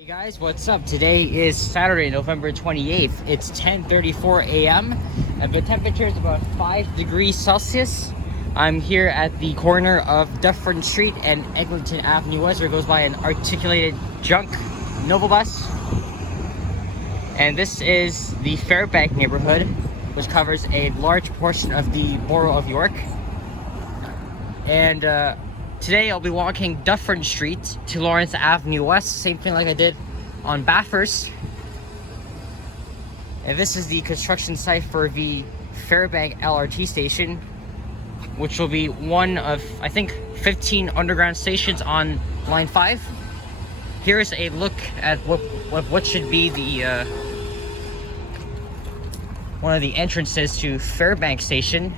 Hey guys, what's up? Today is Saturday, November 28th. It's 10:34 a.m. and the temperature is about 5 degrees Celsius. I'm here at the corner of Dufferin Street and Eglinton Avenue West, where it goes by an articulated junk Nova bus. And this is the Fairbank neighborhood, which covers a large portion of the borough of York. And today I'll be walking Dufferin Street to Lawrence Avenue West, same thing like I did on Bathurst. And this is the construction site for the Fairbank LRT station, which will be one of, I think, 15 underground stations on line 5. Here's a look at what should be the one of the entrances to Fairbank station.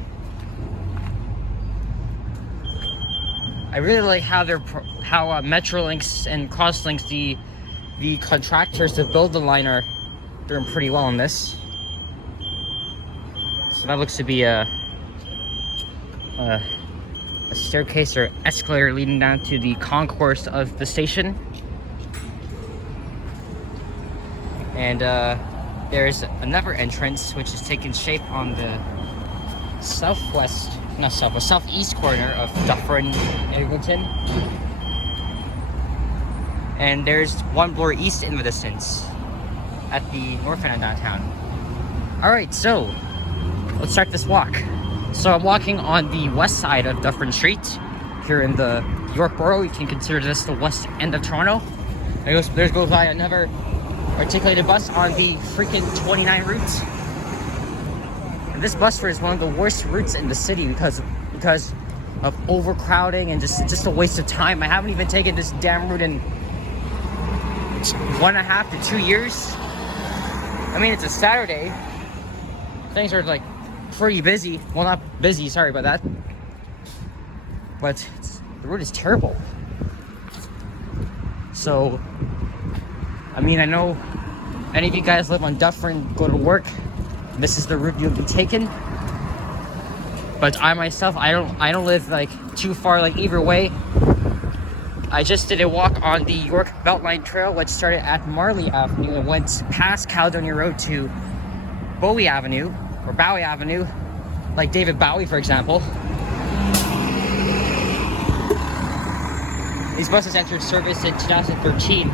I really like how Metrolinx and Crosslinx, the contractors that build the line, are doing pretty well on this. So that looks to be a staircase or escalator leading down to the concourse of the station. And there's another entrance which is taking shape on the southeast corner of Dufferin and Eglinton. And there's one block east in the distance at the north end of downtown. Alright, so let's start this walk. So I'm walking on the west side of Dufferin Street here in the York Borough. You can consider this the west end of Toronto. There goes by another articulated bus on the freaking 29 route. This bus route is one of the worst routes in the city because of overcrowding and just a waste of time. I haven't even taken this damn route in 1.5 to 2 years. I mean, it's a Saturday. Things are like pretty busy. Well, not busy, sorry about that. But the route is terrible. So, I mean, I know any of you guys live on Dufferin, go to work. This is the route you'll be taking. But I myself, I don't live like too far like either way. I just did a walk on the York Beltline trail, which started at Marley Avenue and went past Caledonia Road to Bowie Avenue, or Bowie Avenue, like David Bowie, for example. These buses entered service in 2013.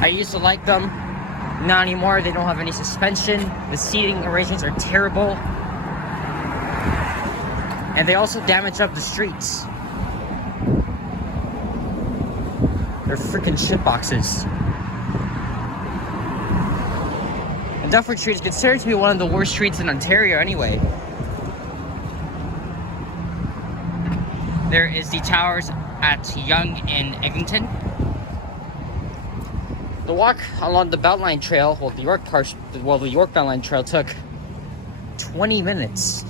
I used to like them. Not anymore. They don't have any suspension. The seating arrangements are terrible. And they also damage up the streets. They're freaking shit boxes. And Dufferin Street is considered to be one of the worst streets in Ontario anyway. There is the towers at Yonge in Eglinton. The walk along the Beltline Trail, the York Beltline Trail took 20 minutes.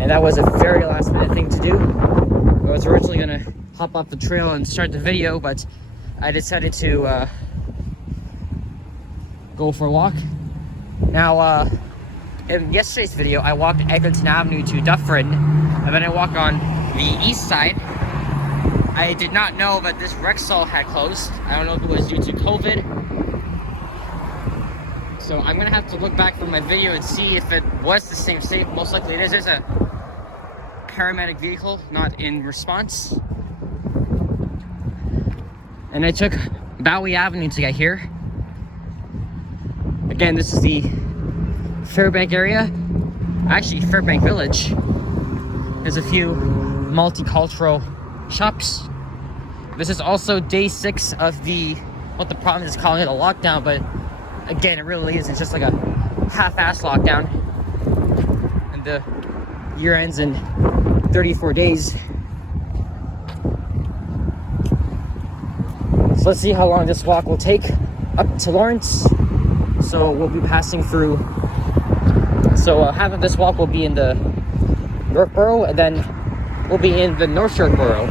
And that was a very last minute thing to do. I was originally gonna hop off the trail and start the video, but I decided to go for a walk. Now, in yesterday's video, I walked Eglinton Avenue to Dufferin, and then I walked on the east side. I did not know that this Rexall had closed. I don't know if it was due to COVID. So I'm gonna have to look back from my video and see if it was the same state. Most likely it is. There's a paramedic vehicle not in response. And I took Bowie Avenue to get here. Again, this is the Fairbank area. Actually, Fairbank Village. There's a few multicultural shops. This is also day 6 of what the province is calling it, a lockdown, but again, it really isn't. It's just like a half-ass lockdown. And the year ends in 34 days. So let's see how long this walk will take up to Lawrence. So we'll be passing through. So half of this walk will be in the York Borough, and then we'll be in the North York Borough.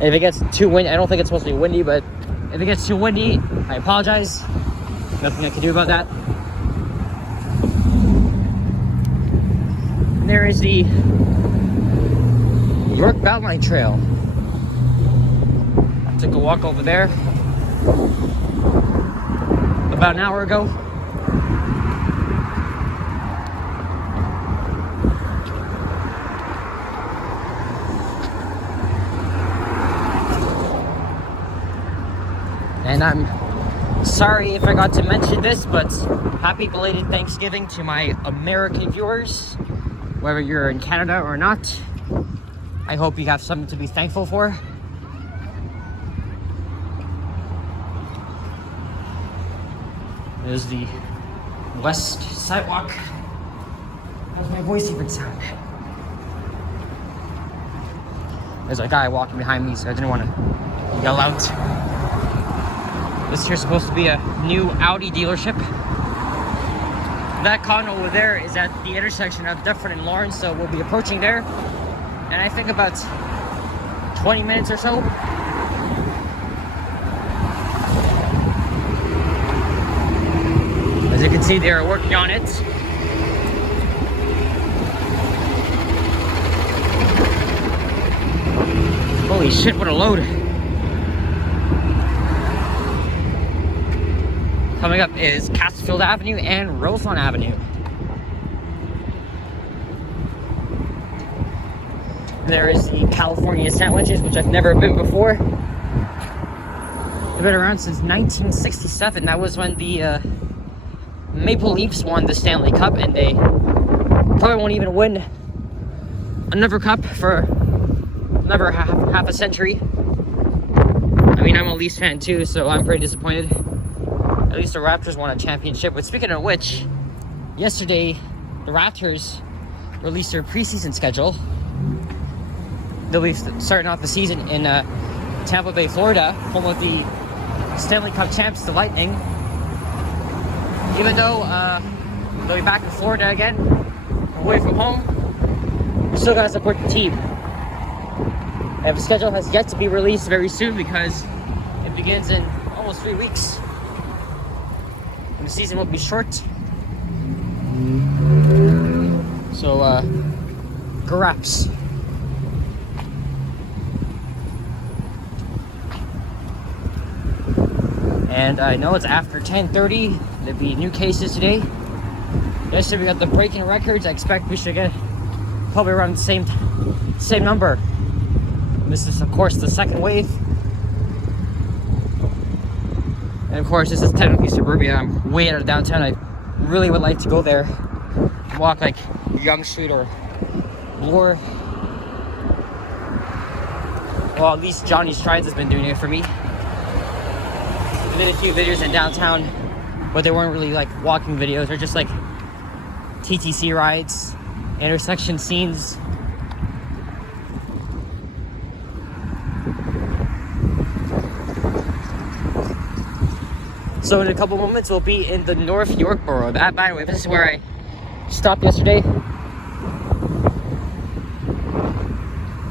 And if it gets too windy, I don't think it's supposed to be windy, but if it gets too windy, I apologize. Nothing I can do about that. And there is the York Beltline Trail. Took a walk over there about an hour ago. And I'm sorry if I got to mention this, but happy belated Thanksgiving to my American viewers, whether you're in Canada or not. I hope you have something to be thankful for. There's the west sidewalk. How's my voice even sound? There's a guy walking behind me, so I didn't want to yell out. This here's supposed to be a new Audi dealership. That condo over there is at the intersection of Dufferin and Lawrence, so we'll be approaching there. And I think about 20 minutes or so. As you can see, they are working on it. Holy shit, what a load. Coming up is Castlefield Avenue and Rosemont Avenue. There is the California sandwiches, which I've never been before. They've been around since 1967. That was when the Maple Leafs won the Stanley Cup, and they probably won't even win another cup for another half a century. I mean, I'm a Leafs fan too, so I'm pretty disappointed. At least the Raptors won a championship. But speaking of which, yesterday the Raptors released their preseason schedule. They'll be starting off the season in Tampa Bay, Florida, home of the Stanley Cup champs, the Lightning. Even though they'll be back in Florida again, away from home, we still gotta support the team. And the schedule has yet to be released very soon because it begins in almost 3 weeks. And the season will be short. So, go Raps. And I know it's after 10:30. There'll be new cases today. Yesterday we got the breaking records. I expect we should get probably around the same number. And this is, of course, the second wave. And of course, this is technically suburbia. I'm way out of downtown. I really would like to go there, walk like Yonge Street or Bloor. Well, at least Johnny Strides has been doing it for me. I did a few videos in downtown, but they weren't really like walking videos. They're just like TTC rides, intersection scenes. So in a couple moments, we'll be in the North York borough. That, by the way, this is where I stopped yesterday.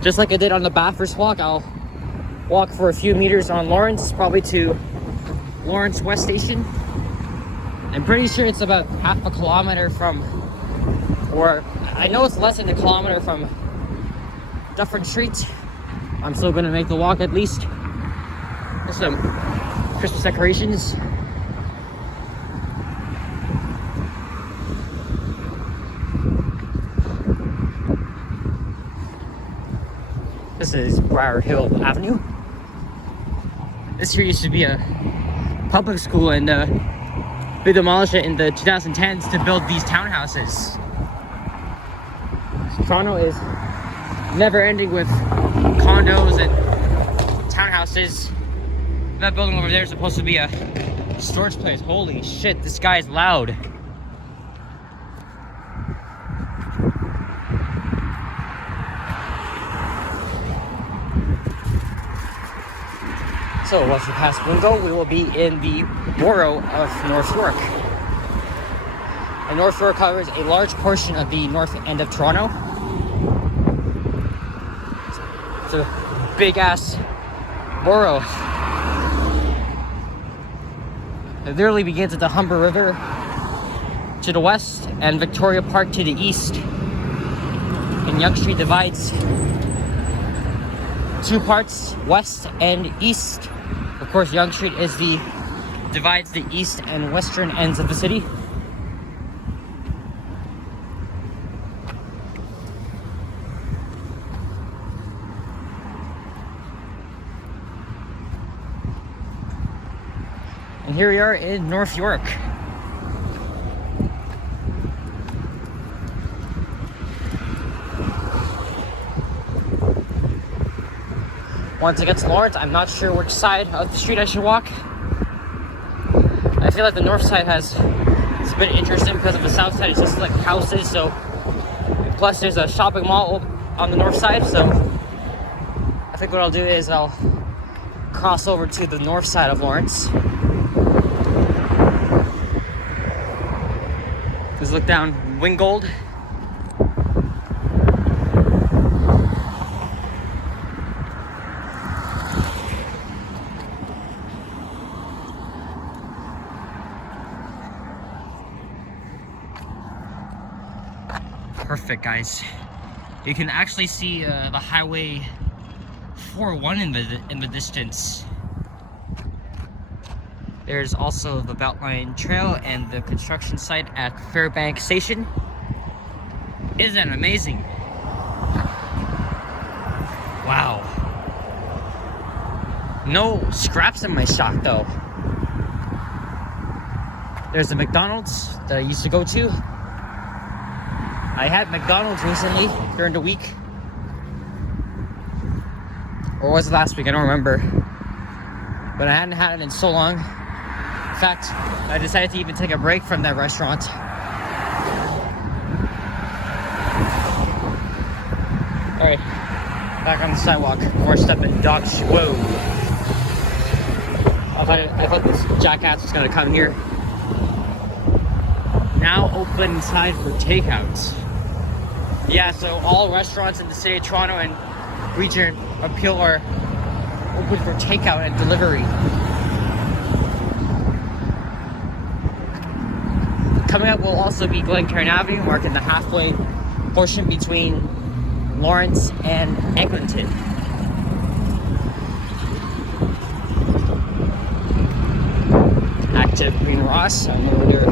Just like I did on the Bathurst walk, I'll walk for a few meters on Lawrence, probably to Lawrence West Station. I'm pretty sure it's about half a kilometer from, or I know it's less than a kilometer from Dufferin Street. I'm still gonna make the walk at least. There's some Christmas decorations. This is Briar Hill Avenue. This here used to be a public school, and they demolished it in the 2010s to build these townhouses. Toronto is never ending with condos and townhouses. That building over there is supposed to be a storage place. Holy shit, this guy is loud. So once we pass Wingo, we will be in the borough of North York. And North York covers a large portion of the north end of Toronto. It's a big ass borough. It literally begins at the Humber River to the west and Victoria Park to the east. And Yonge Street divides two parts, west and east. Of course, Yonge Street divides the east and western ends of the city. And here we are in North York. Once I get to Lawrence, I'm not sure which side of the street I should walk. I feel like the north side it's a bit interesting because of the south side it's just like houses, so plus there's a shopping mall on the north side, so I think what I'll do is I'll cross over to the north side of Lawrence. Just look down Wingold. Perfect, guys. You can actually see the highway 401 in the distance. There's also the Beltline Trail and the construction site at Fairbank Station. Isn't that amazing? Wow. No scraps in my shop though. There's a McDonald's that I used to go to. I had McDonald's recently during the week. Or was it last week? I don't remember. But I hadn't had it in so long. In fact, I decided to even take a break from that restaurant. Alright, back on the sidewalk. More stepping dog shit. Whoa. I thought this jackass was gonna come here. Now open inside for takeouts. Yeah, so all restaurants in the city of Toronto and region of Peel are open for takeout and delivery. Coming up will also be Glencairn Avenue, marking the halfway portion between Lawrence and Eglinton. Active Green Ross, I know their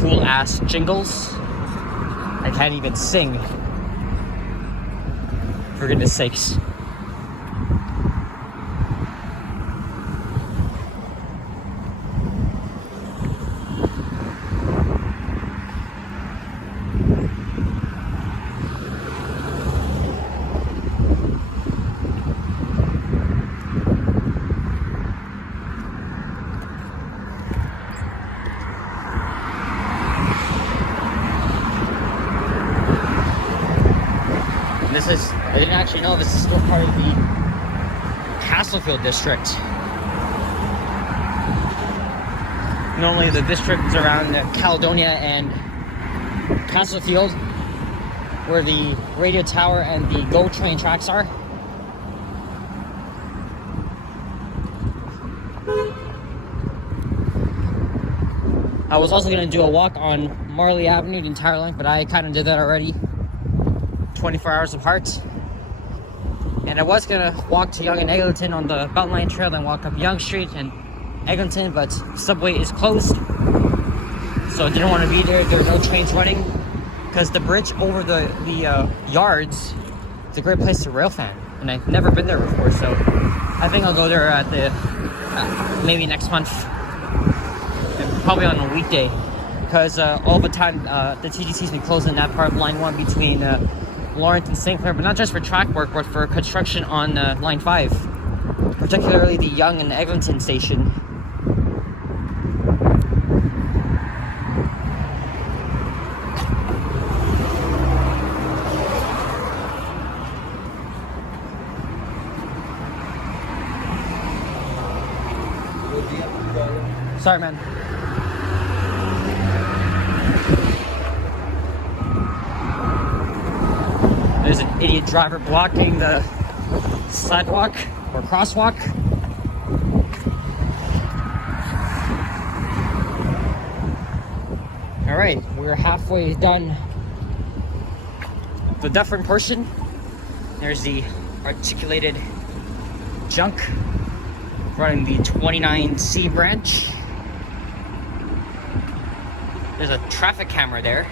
cool ass jingles. I can't even sing, for goodness sakes. I didn't actually know this is still part of the Castlefield district. Normally the districts around Caledonia and Castlefield, where the radio tower and the GO train tracks are. I was also going to do a walk on Marley Avenue, the entire length, but I kind of did that already. 24 hours apart. And I was gonna walk to Yonge and Eglinton on the Beltline Trail, then walk up Yonge Street and Eglinton, but subway is closed, so I didn't want to be there. There were no trains running because the bridge over the yards is a great place to rail fan, and I've never been there before, so I think I'll go there at the maybe next month, probably on a weekday, because all the time the TTC's been closing that part of line 1 between Lawrence and St. Clair, but not just for track work, but for construction on line 5, particularly the Yonge and Eglinton station. Sorry, man. There's an idiot driver blocking the sidewalk or crosswalk. All right, we're halfway done the Dufferin portion. There's the articulated junk running the 29C branch. There's a traffic camera there.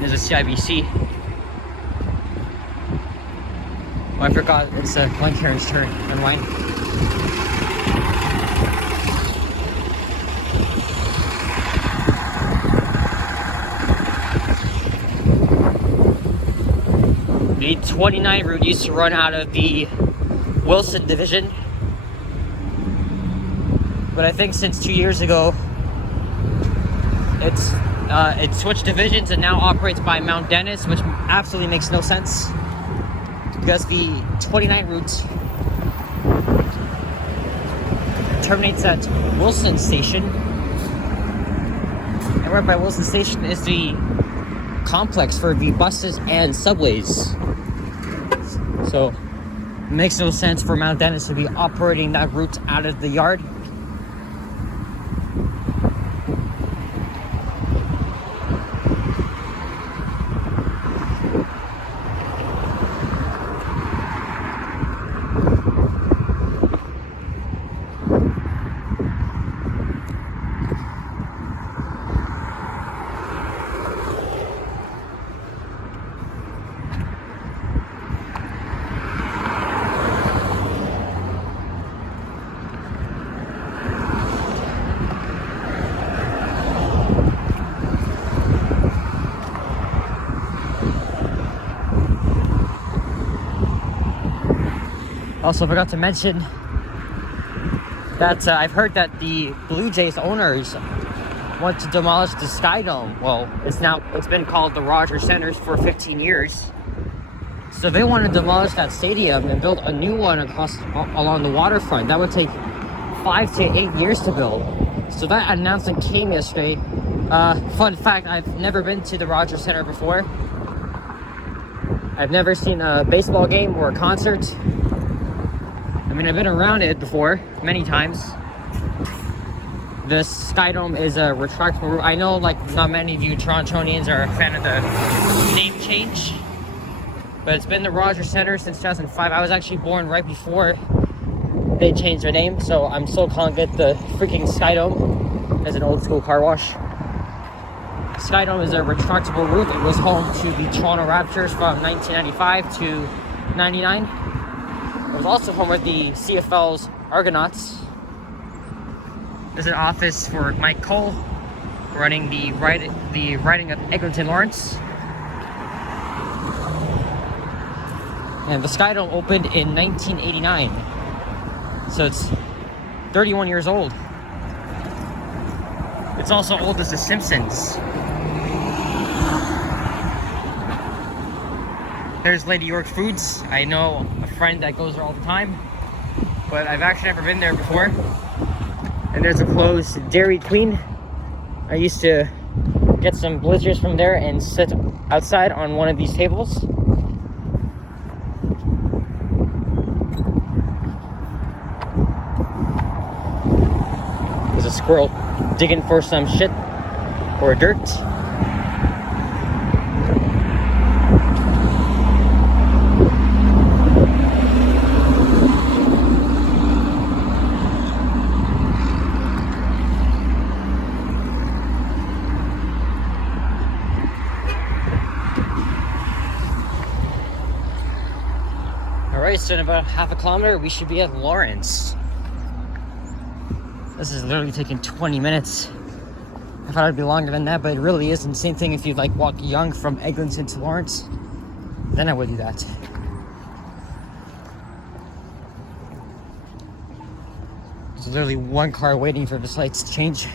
There's a CIBC. Oh, I forgot it's a Glencairn's turn. Unwind. The 29 route used to run out of the Wilson division, but I think since 2 years ago it switched divisions and now operates by Mount Dennis, which absolutely makes no sense because the 29 route terminates at Wilson Station, and right by Wilson Station is the complex for the buses and subways. So it makes no sense for Mount Dennis to be operating that route out of the yard. Also forgot to mention that I've heard that the Blue Jays owners want to demolish the Sky Dome. Well, it's been called the Rogers Centers for 15 years. So they want to demolish that stadium and build a new one along the waterfront. That would take 5 to 8 years to build. So that announcement came yesterday. Fun fact, I've never been to the Rogers Center before. I've never seen a baseball game or a concert. I mean, I've been around it before, many times. The Sky Dome is a retractable roof. I know, like, not many of you Torontonians are a fan of the name change, but it's been the Rogers Center since 2005. I was actually born right before they changed their name, so I'm still calling it the freaking Sky Dome as an old school car wash. Sky Dome is a retractable roof. It was home to the Toronto Raptors from 1995 to 99. It was also home with the CFL's Argonauts. There's an office for Mike Cole, running the riding of Eglinton Lawrence. And the Sky Dome opened in 1989. So it's 31 years old. It's also old as The Simpsons. There's Lady York Foods. I know a friend that goes there all the time, but I've actually never been there before. And there's a closed Dairy Queen. I used to get some blizzards from there and sit outside on one of these tables. There's a squirrel digging for some shit or dirt. Alright, so in about half a kilometer, we should be at Lawrence. This is literally taking 20 minutes. I thought it'd be longer than that, but it really isn't. Same thing if you like walk young from Eglinton to Lawrence, then I would do that. There's literally one car waiting for the lights to change.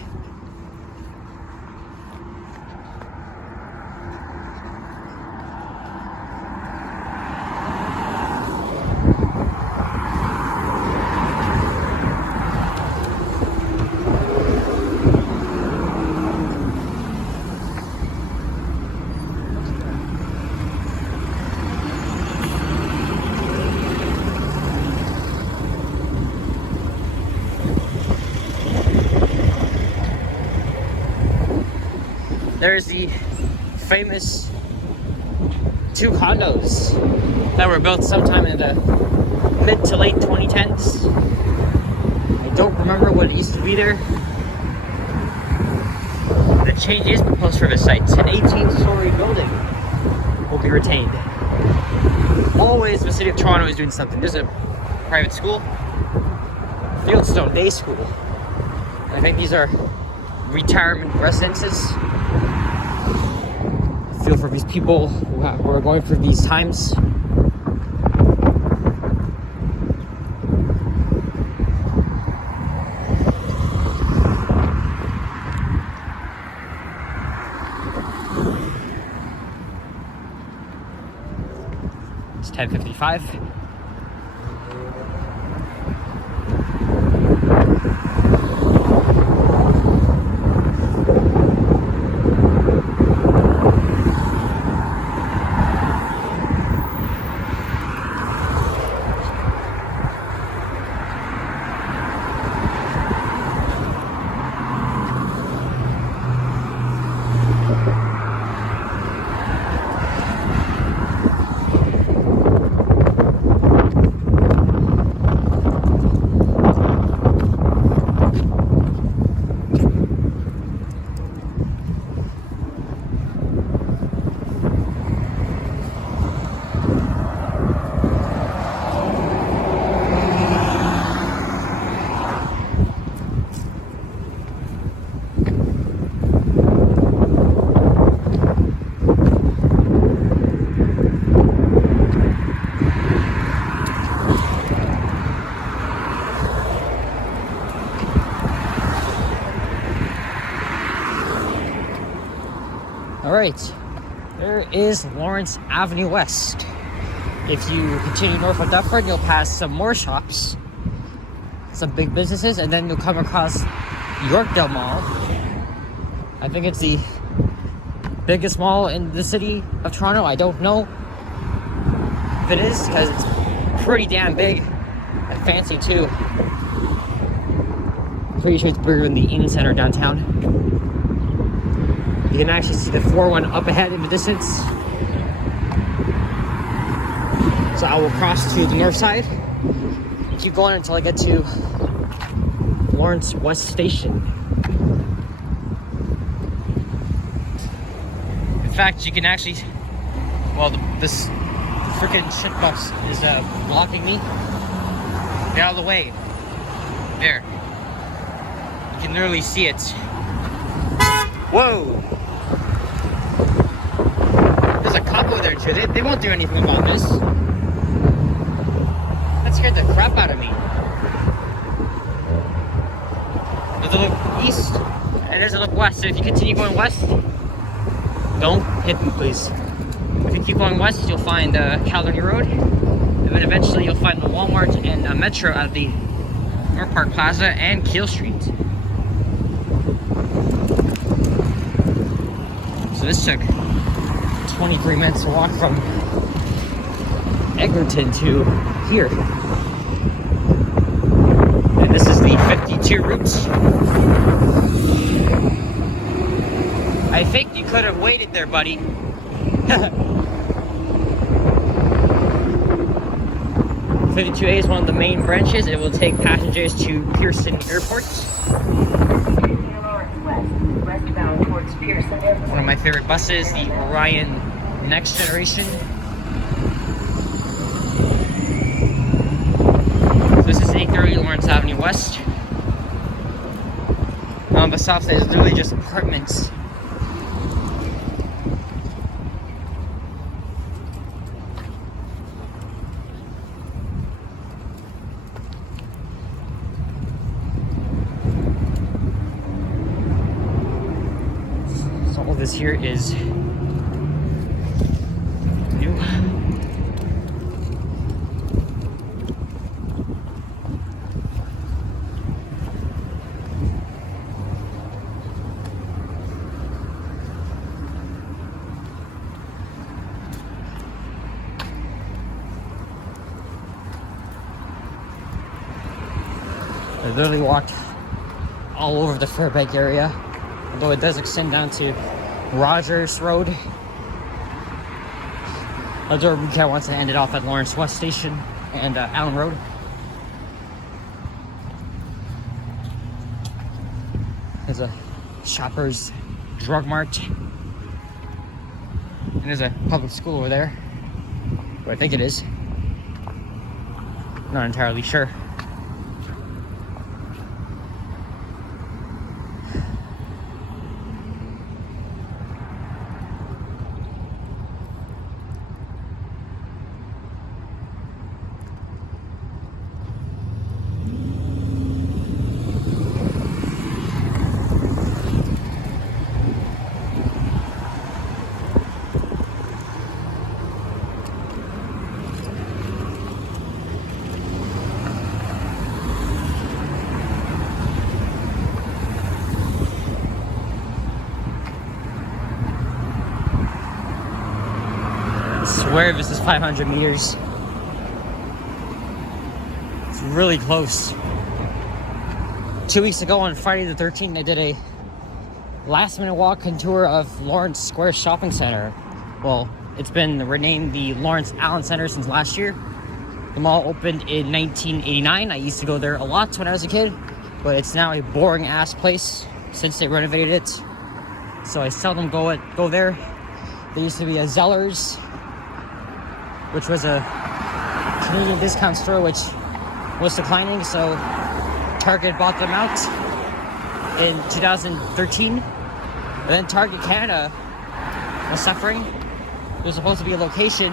There's the famous two condos that were built sometime in the mid to late 2010s. I don't remember what it used to be there. The change is proposed for the site. An 18-story building will be retained. Always the city of Toronto is doing something. There's a private school, Fieldstone Day School. I think these are retirement residences. I feel for these people who are going through these times. It's 10:55. Alright, there is Lawrence Avenue West. If you continue north of Dufferin, you'll pass some more shops, some big businesses, and then you'll come across Yorkdale Mall. I think it's the biggest mall in the city of Toronto. I don't know if it is, because it's pretty damn big and fancy too. Pretty sure it's bigger than the Inn Center downtown. You can actually see the 4-1 up ahead in the distance. So I will cross to the north side. Keep going until I get to Lawrence West Station. In fact, you can actually, well, this freaking shitbox is blocking me. Get out of the way. There. You can literally see it. Whoa! There's a couple there too. They won't do anything about this. That scared the crap out of me. There's a look east and there's a look west. So if you continue going west, don't hit me, please. If you keep going west, you'll find Caledonia Road, and then eventually you'll find the Walmart and Metro at the North Park Plaza and Keele Street. So this took 23 minutes to walk from Eglinton to here. And this is the 52 route. I think you could have waited there, buddy. 52A is one of the main branches. It will take passengers to Pearson Airport. One of my favorite buses, the Orion Next Generation. So this is 830 Lawrence Avenue West. On the south side is literally just apartments. All this here is new. I literally walked all over the Fairbank area, although it does extend down to Rogers Road. Other retail wants to end it off at Lawrence West Station and Allen Road. There's a Shoppers Drug Mart. And there's a public school over there. Or I think it is. Not entirely sure. I swear this is 500 meters. It's really close. 2 weeks ago on Friday the 13th, I did a last minute walk and tour of Lawrence Square Shopping Center. Well, it's been renamed the Lawrence Allen Center since last year. The mall opened in 1989. I used to go there a lot when I was a kid, but it's now a boring ass place since they renovated it. So I seldom go there. There used to be a Zellers, which was a Canadian discount store which was declining, so Target bought them out in 2013. And then Target Canada was suffering. There was supposed to be a location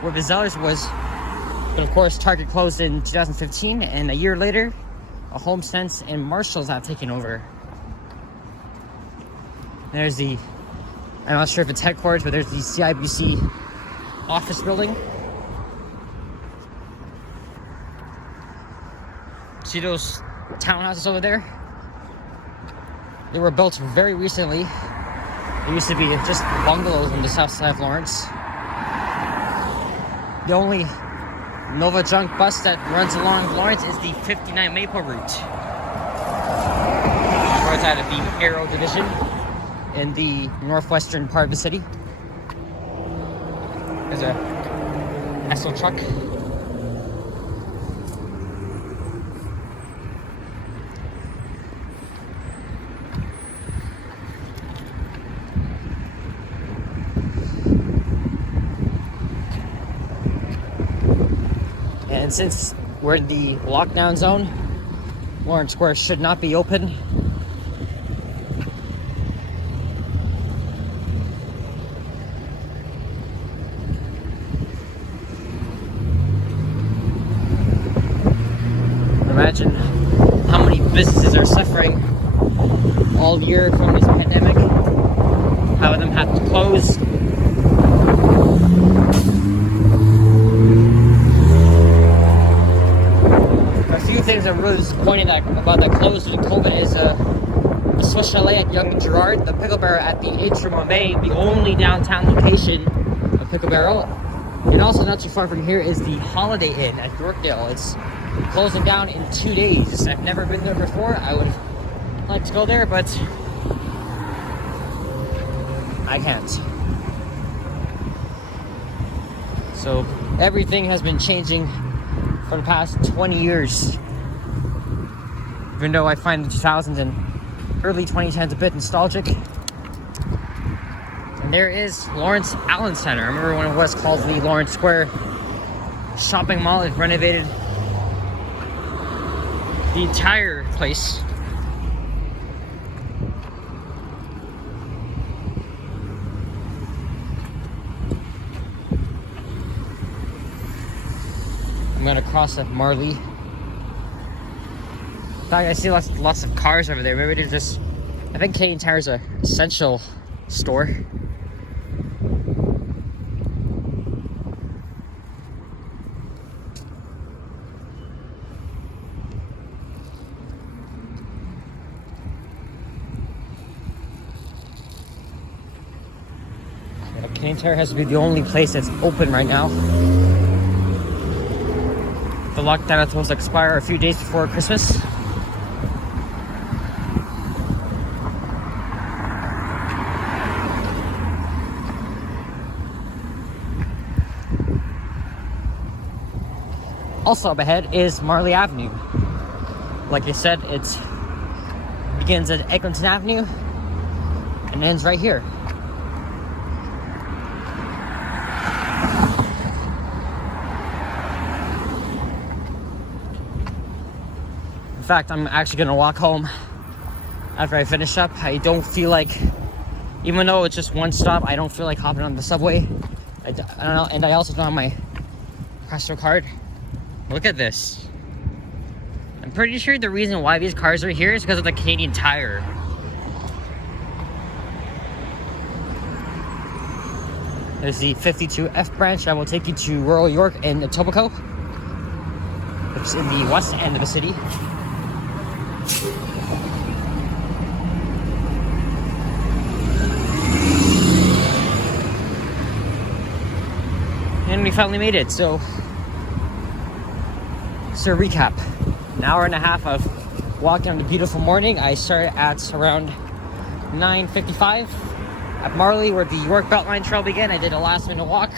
where the Zellers was, but of course Target closed in 2015, and a year later, a HomeSense and Marshalls have taken over. There's the, I'm not sure if it's headquarters, but there's the CIBC office building. See those townhouses over there? They were built very recently. There used to be just bungalows on the south side of Lawrence. The only Nova Junk bus that runs along Lawrence is the 59 Maple route. Runs out of the Aero Division in the northwestern part of the city. There's a Esso truck. And since we're in the lockdown zone, Lawrence Square should not be open. Imagine how many businesses are suffering all year from this pandemic. How of them have to close. A few things I'm really disappointed about that closed due to COVID is the Swiss Chalet at Yonge and Gerrard, the Pickle Barrel at the Atrium of May, the only downtown location of Pickle Barrel. And also not too far from here is the Holiday Inn at Yorkdale. It's closing down in 2 days. I've never been there before. I would like to go there, but I can't. So everything has been changing for the past 20 years. Even though I find the 2000s and early 2010s a bit nostalgic. And there is Lawrence Allen Center. I remember when it was called the Lawrence Square Shopping Mall. It renovated the entire place. I'm gonna cross at Marley. In fact, I see lots of cars over there. Maybe they're just, I think Canadian Tire is an essential store. Canadian Tire has to be the only place that's open right now. The lockdown is supposed to expire a few days before Christmas. Also up ahead is Marley Avenue. Like I said, it begins at Eglinton Avenue and ends right here. In fact, I'm actually gonna walk home after I finish up. I don't feel like, even though it's just one stop, I don't feel like hopping on the subway. I don't know, and I also don't have my Presto card. Look at this. I'm pretty sure the reason why these cars are here is because of the Canadian Tire. There's the 52F branch that will take you to rural York and Etobicoke, which is in the west end of the city. And we finally made it. So recap. An hour and a half of walking on a beautiful morning. I started at around 9:55 at Marley, where the York Beltline trail began. I did a last minute walk.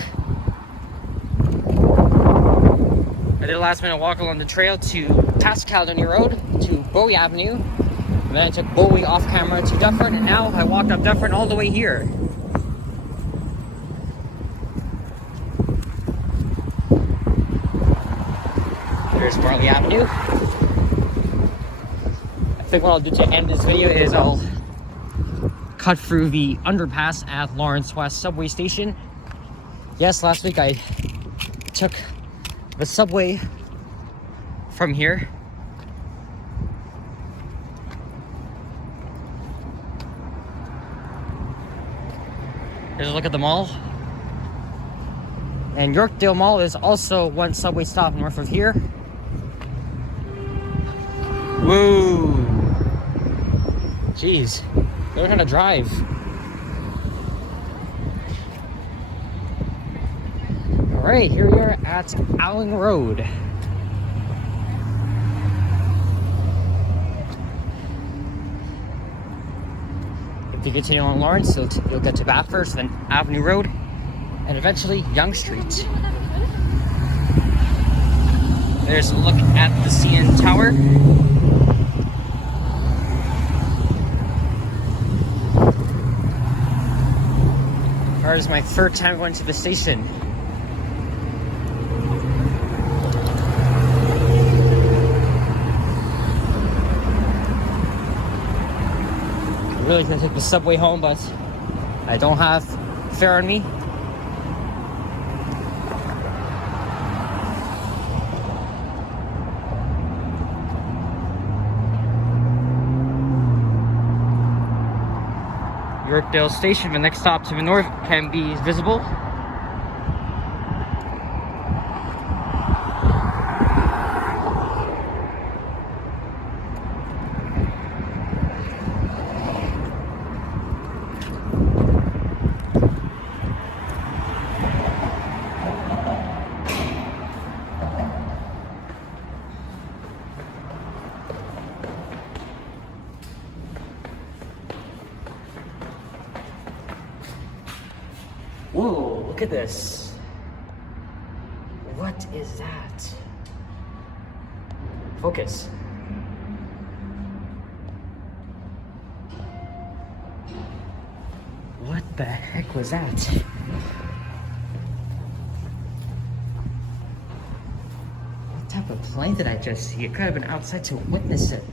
Along the trail to past Caledonia Road to Bowie Avenue. And then I took Bowie off camera to Dufferin, and now I walked up Dufferin all the way here. There's Marley Avenue. I think what I'll do to end this video is I'll cut through the underpass at Lawrence West subway station. Yes, last week I took the subway from here. Here's a look at the mall. And Yorkdale Mall is also one subway stop north of here. Whoa! Jeez, learn how to drive. Alright, here we are at Allen Road. If you continue along Lawrence, you'll get to Bathurst, then Avenue Road, and eventually Yonge Street. There's a look at the CN Tower. This is my third time going to the station. I really could take the subway home, but I don't have fare on me. Yorkdale Station, the next stop to the north, can be visible. Whoa, look at this. What is that? Focus. What the heck was that? What type of plane did I just see? It could have been outside to witness it.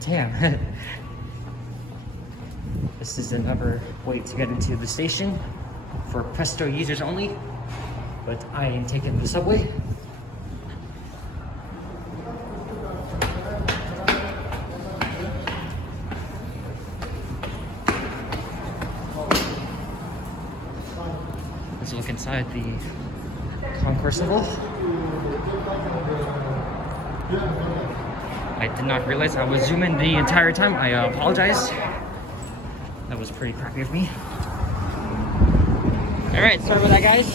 Damn. This is another way to get into the station for Presto users only, but I am taking the subway. Let's look inside the concoursible. I did not realize I was zooming the entire time. I apologize. That was pretty crappy of me. Alright, sorry about that, guys.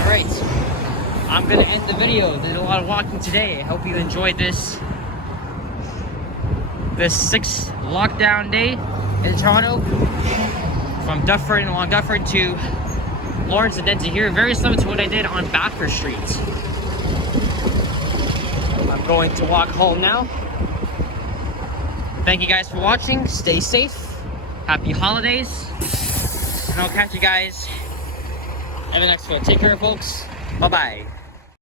Alright, I'm gonna end the video. Did a lot of walking today. I hope you enjoyed this 6th lockdown day in Toronto. From Dufferin, along Dufferin to Lawrence and Denton here, very similar to what I did on Backer Street. I'm going to walk home now. Thank you guys for watching. Stay safe. Happy holidays. And I'll catch you guys in the next one. Take care, folks. Bye-bye.